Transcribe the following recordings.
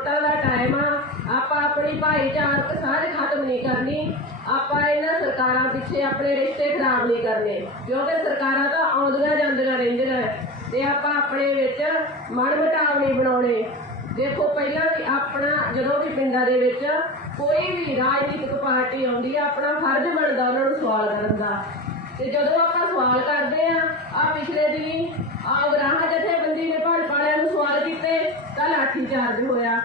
ਵੋਟਾਂ ਦਾ ਟਾਈਮ ਆ। ਆਪਾਂ ਆਪਣੀ ਭਾਈਚਾਰਕ ਸਾਂਝ ਖਤਮ ਨਹੀਂ ਕਰਨੀ। ਆਪਾਂ ਇਹਨਾਂ ਸਰਕਾਰਾਂ ਪਿੱਛੇ ਆਪਣੇ ਰਿਸ਼ਤੇ ਖਰਾਬ ਨਹੀਂ ਕਰਨੇ। ਕਿਉਂਕਿ ਸਰਕਾਰਾਂ ਤਾਂ ਆਉਂਦੀਆਂ ਜਾਂਦੀਆਂ ਰਹਿੰਦੀਆਂ ਤੇ ਆਪਾਂ ਆਪਣੇ ਵਿੱਚ ਮਨ ਨਹੀਂ ਬਣਾਉਣੇ। ਦੇਖੋ, ਪਹਿਲਾਂ ਵੀ ਆਪਣਾ, ਜਦੋਂ ਵੀ ਪਿੰਡਾਂ ਦੇ ਵਿੱਚ ਕੋਈ ਵੀ ਰਾਜਨੀਤਿਕ ਪਾਰਟੀ ਆਉਂਦੀ ਆ, ਆਪਣਾ ਫਰਜ਼ ਬਣਦਾ ਉਹਨਾਂ ਨੂੰ ਸਵਾਲ ਕਰਨ ਦਾ। ਤੇ ਜਦੋਂ ਆਪਾਂ ਸਵਾਲ ਕਰਦੇ ਆ ਆ ਪਿਛਲੇ ਦਿਨੀ ਆ ਲਾਠੀ ਚਾਰਜ ਹੋਇਆ।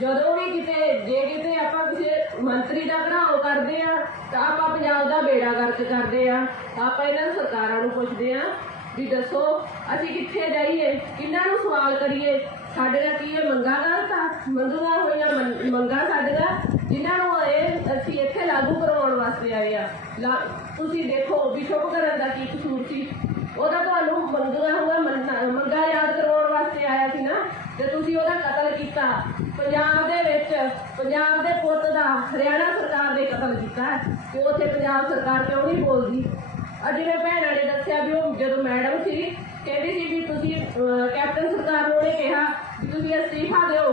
ਜਦੋਂ ਵੀ ਕਿਤੇ, ਜੇ ਕਿਤੇ ਆਪਾਂ ਕਿਸੇ ਮੰਤਰੀ ਦਾ ਘਰਾਓ ਕਰਦੇ ਆ, ਤਾਂ ਆਪਾਂ ਪੰਜਾਬ ਦਾ ਬੇੜਾ ਗਰਕ ਕਰਦੇ ਆ। ਆਪਾਂ ਇਹਨਾਂ ਸਰਕਾਰਾਂ ਨੂੰ ਪੁੱਛਦੇ ਆ ਵੀ ਦੱਸੋ, ਅਸੀਂ ਕਿੱਥੇ ਜਾਈਏ? ਕਿੰਨਾਂ ਨੂੰ ਸਵਾਲ ਕਰੀਏ? ਸਾਡੇ ਦਾ ਕੀ ਇਹ ਮੰਗਾ ਗਲਤਾ ਮੰਗੀਆਂ ਹੋਈਆਂ ਮੰ- ਸਾਡੇ ਦਾ, ਜਿਨ੍ਹਾਂ ਨੂੰ ਇਹ ਅਸੀਂ ਇੱਥੇ ਲਾਗੂ ਕਰਵਾਉਣ ਵਾਸਤੇ ਆਏ ਆ। ਤੁਸੀਂ ਦੇਖੋ, ਵਿਸ਼ਵ ਦਾ ਕੀ ਕਸੂਰ ਸੀ? ਉਹਦਾ ਤੁਹਾਨੂੰ ਮੰਗੀਆਂ ਹੋਇਆ ਮੰਨਾਂ- ਮੰਗਾਂ ਯਾਦ ਕਰਵਾਉਣ ਵਾਸਤੇ ਆਇਆ ਸੀ ਨਾ ਤੇ ਤੁਸੀਂ ਉਹਦਾ ਕਤਲ ਕੀਤਾ। ਪੰਜਾਬ ਦੇ ਵਿੱਚ, ਪੰਜਾਬ ਦੇ ਪੁੱਤ ਦਾ ਹਰਿਆਣਾ ਸਰਕਾਰ ਨੇ ਕਤਲ ਕੀਤਾ ਤੇ ਉੱਥੇ ਪੰਜਾਬ ਸਰਕਾਰ ਕਿਉਂ ਨਹੀਂ ਬੋਲਦੀ? ਅੱਜ ਮੈਂ ਭੈਣਾਂ ਨੇ ਦੱਸਿਆ ਵੀ ਉਹ ਜਦੋਂ ਮੈਡਮ ਸੀ ਕਹਿੰਦੀ ਸੀ ਵੀ ਤੁਸੀਂ ਕੈਪਟਨ ਸਰਕਾਰ ਨੂੰ ਉਹਨੇ ਕਿਹਾ ਵੀ ਤੁਸੀਂ ਅਸਤੀਫਾ ਦਿਓ।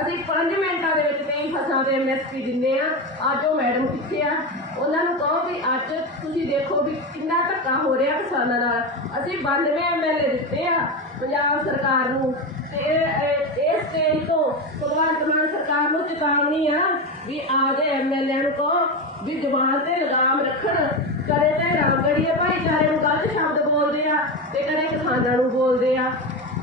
ਅਸੀਂ 5 ਮਿੰਟਾਂ ਦੇ ਵਿੱਚ ਕਈ ਫਸਲਾਂ ਤੇ ਐਮਐਸਪੀ ਦਿੰਦੇ ਆ, ਅੱਜ ਉਹ ਮੈਡਮ ਕਿੱਥੇ ਆ? ਉਹਨਾਂ ਨੂੰ ਅੱਜ ਤੁਸੀਂ ਦੇਖੋ ਵੀ ਕਿੰਨਾ ਧੱਕਾ ਹੋ ਰਿਹਾ ਕਿਸਾਨਾਂ ਨਾਲ। ਅਸੀਂ 92 ਐਮਐਲਏ ਦਿੱਤੇ ਆ ਪੰਜਾਬ ਸਰਕਾਰ ਨੂੰ। ਤੇ ਇਸ ਸਟੇਜ ਤੋਂ ਭਗਵੰਤ ਮਾਨ ਸਰਕਾਰ ਨੂੰ ਚੇਤਾਵਨੀ ਆ ਵੀ ਆਪਦੇ ਐਮਐਲਏ ਨੂੰ ਕਹੋ ਵੀ ਜ਼ੁਬਾਨ ਤੇ ਲਗਾਮ ਰੱਖਣ, ਕਦੇ ਤੇ ਰਾਮਗੜੀਏ ਭਾਈਚਾਰੇ ਨੂੰ ਗਲਤ ਸ਼ਬਦ ਬੋਲਦੇ ਆ ਤੇ ਕਦੇ ਕਿਸਾਨਾਂ ਨੂੰ ਬੋਲਦੇ ਆ।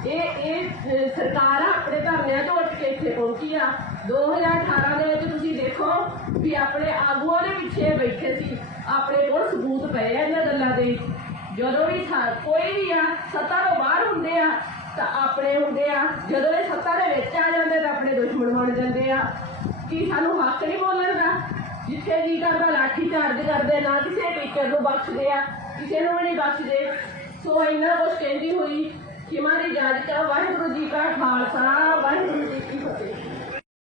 ਇਹ ਇਹ ਸਰਕਾਰ ਆਪਣੇ ਧਰਨਿਆਂ ਤੋਂ ਉੱਠ ਕੇ ਇੱਥੇ ਪਹੁੰਚੀ ਆ। 2018 ਦੇ ਵਿੱਚ ਤੁਸੀਂ ਦੇਖੋ ਵੀ ਆਪਣੇ ਆਗੂਆਂ ਦੇ ਪਿੱਛੇ ਬੈਠੇ ਸੀ। ਆਪਣੇ ਕੋਲ ਸਬੂਤ ਪਏ ਆ ਇਹਨਾਂ ਗੱਲਾਂ ਦੇ। ਜਦੋਂ ਵੀ ਸਾ- ਕੋਈ ਵੀ ਆ, ਸੱਤਾ ਤੋਂ ਬਾਹਰ ਹੁੰਦੇ ਆ, ਤਾਂ ਆਪਣੇ ਹੁੰਦੇ ਆ। ਜਦੋਂ ਇਹ ਸੱਤਾ ਦੇ ਵਿੱਚ ਆ ਜਾਂਦੇ, ਤਾਂ ਆਪਣੇ ਦੁਸ਼ਮਣ ਬਣ ਜਾਂਦੇ ਆ। ਕੀ ਸਾਨੂੰ ਹੱਕ ਨਹੀਂ ਬੋਲਣ ਦਾ? ਜਿੱਥੇ ਜੀ ਕਰਦਾ, ਲਾਠੀ ਚਾਰਜ ਕਰਦੇ, ਨਾ ਕਿਸੇ ਟੀਚਰ ਨੂੰ ਬਖਸ਼ਦੇ ਆ, ਕਿਸੇ ਨੂੰ ਵੀ ਨਹੀਂ ਬਖਸ਼ਦੇ। ਸੋ ਇੰਨਾ ਕੁਛ ਕਹਿੰਦੀ ਹੋਈ ਕਿ ਮਾਰੀ ਜਾਜ ਚਾ ਵਾਹਿਗੁਰੂ ਜੀ ਕਾ ਖਾਲਸਾ।